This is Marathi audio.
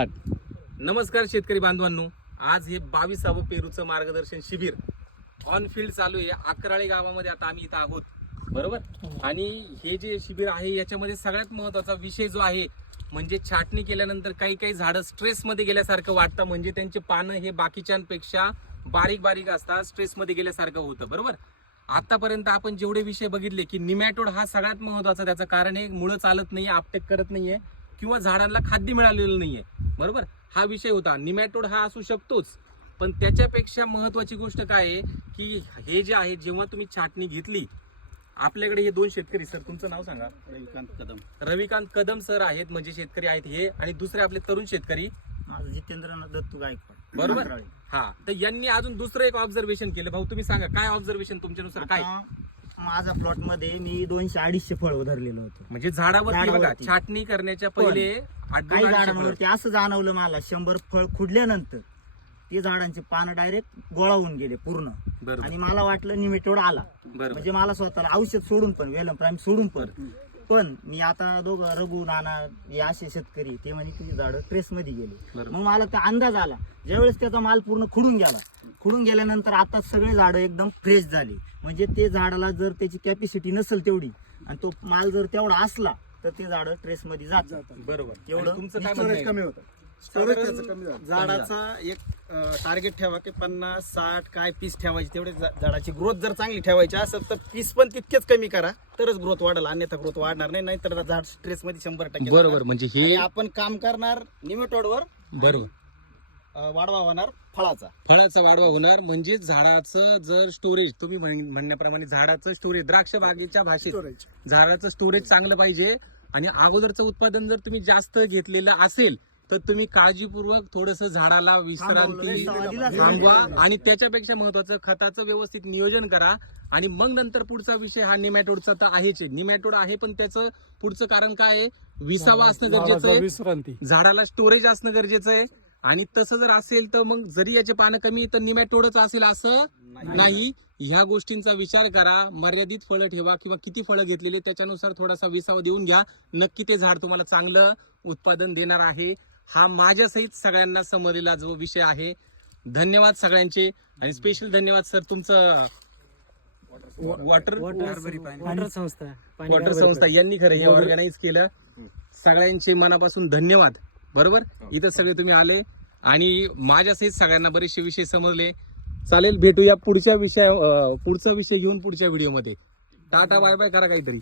स्टार्ट. नमस्कार शेतकरी बांधवांनो, आज हे 22वे पेरूचं मार्गदर्शन शिबिर ऑन फील्ड चालू आहे. अकराळे गावामध्ये आता आम्ही इथं आहोत, बरोबर. आणि हे जे शिबिर आहे याच्यामध्ये सगळ्यात महत्वाचा विषय जो आहे म्हणजे छाटणी केल्यानंतर काही काही झाडं स्ट्रेसमध्ये गेल्यासारखं वाटतं. म्हणजे त्यांचे पानं हे बाकीच्यांपेक्षा बारीक बारीक असतात, स्ट्रेसमध्ये गेल्यासारखं होतं, बरोबर. आतापर्यंत आपण जेवढे विषय बघितले की निमॅटोड हा सगळ्यात महत्वाचा. त्याचं कारण हे मुळं चालत नाहीये, आपटेक करत नाहीये किंवा झाडांना खाद्य मिळालेलं नाहीये, बरोबर. हा विषय होता. निमॅटोड हा असू शकतोच, पण त्याच्यापेक्षा महत्वाची गोष्ट काय आहे की हे जे आहे, जेव्हा तुम्ही छाटणी घेतली, आपल्याकडे हे दोन शेतकरी, सर तुमचं नाव सांगा. रविकांत कदम सर आहेत, म्हणजे शेतकरी आहेत हे, आणि दुसरे आपले तरुण शेतकरी जितेंद्रनाथ दत्तू गायकवाड, बरोबर. हा, तर यांनी अजून दुसरं एक ऑब्झर्वेशन केलं. भाऊ तुम्ही सांगा काय ऑब्झर्वेशन तुमच्यानुसार काय. माझा प्लॉट मध्ये मी 200-250 फळ धरलेलं होतं. म्हणजे झाडावरती बघा, छाटणी करण्याच्या पहिले काही झाडांवरती असं जाणवलं मला, 100 फळ खुडल्यानंतर ते झाडांचे पानं डायरेक्ट गोळावून गेले पूर्ण. बरोबर. आणि मला वाटलं निमेटोड आला, म्हणजे मला स्वतःला औषध सोडून पण, वेलम प्राईम सोडून पण मी आता दोघं रघु नाना हे असे शेतकरी, ते म्हणे तुझी झाडं ट्रेस मध्ये गेली. मग मला त्या अंदाज आला, ज्यावेळेस त्याचा माल पूर्ण खुडून गेल्यानंतर आता सगळे झाडं एकदम फ्रेश झाली. म्हणजे ते झाडाला जर त्याची कॅपॅसिटी नसेल तेवढी आणि तो माल जर तेवढा असला तर ते झाड ट्रेस मध्ये जातात, बरोबर. तेवढं तुमचं काय म्हणणं आहे? कमी होतं. झाडाचा एक टार्गेट ठेवा की 50-60 काय पीस ठेवायचे, तेवढे झाडाची ग्रोथ जर चांगली ठेवायची असेल तर पीस पण तितकेच कमी करा, तरच ग्रोथ वाढेल, अन्यथा ग्रोथ वाढणार नाही. नाहीतर झाड स्ट्रेस मध्ये 100% बरोबर. म्हणजे हे आपण काम करणार निमेटोडवर, बरोबर, वाढवा होणार फळाचा वाढवा होणार. म्हणजे झाडाचं जर स्टोरेज, तुम्ही म्हणण्याप्रमाणे झाडाचं स्टोरेज, द्राक्ष बागेच्या भाषेत झाडाचं स्टोरेज चांगलं पाहिजे. आणि अगोदरचं उत्पादन जर तुम्ही जास्त घेतलेलं असेल तर तुम्ही काळजीपूर्वक थोडस झाडाला विश्रांती थांबवा, आणि त्याच्यापेक्षा महत्वाचं खताचं व्यवस्थित नियोजन करा. आणि मग नंतर पुढचा विषय हा निमॅटोडचा तर आहेच. निमॅटोड आहे, पण त्याचं पुढचं कारण काय आहे, विसावा असणं गरजेचं आहे, झाडाला स्टोरेज असणं गरजेचं आहे. आणि तसं जर असेल तर मग जरी याचे पानं कमी तर निमॅटोडच असेल असं नाही. ह्या गोष्टींचा विचार करा. मर्यादित फळं ठेवा किंवा किती फळं घेतलेले त्याच्यानुसार थोडासा विसावा देऊन घ्या. नक्की ते झाड तुम्हाला चांगलं उत्पादन देणार आहे. हा माझ्यासहित सगळ्यांना समजलेला जो विषय आहे. धन्यवाद सगळ्यांचे, आणि स्पेशल धन्यवाद सर तुमचं वॉटर संस्था यांनी खरं हे ऑर्गनाईज केलं. सगळ्यांचे मनापासून धन्यवाद. बरोबर, इथं सगळे तुम्ही आले आणि माझ्यासहित सगळ्यांना बरेचसे विषय समजले. चालेल, भेटूया पुढचा विषय घेऊन पुढच्या व्हिडिओमध्ये. टाटा बाय बाय करा काहीतरी.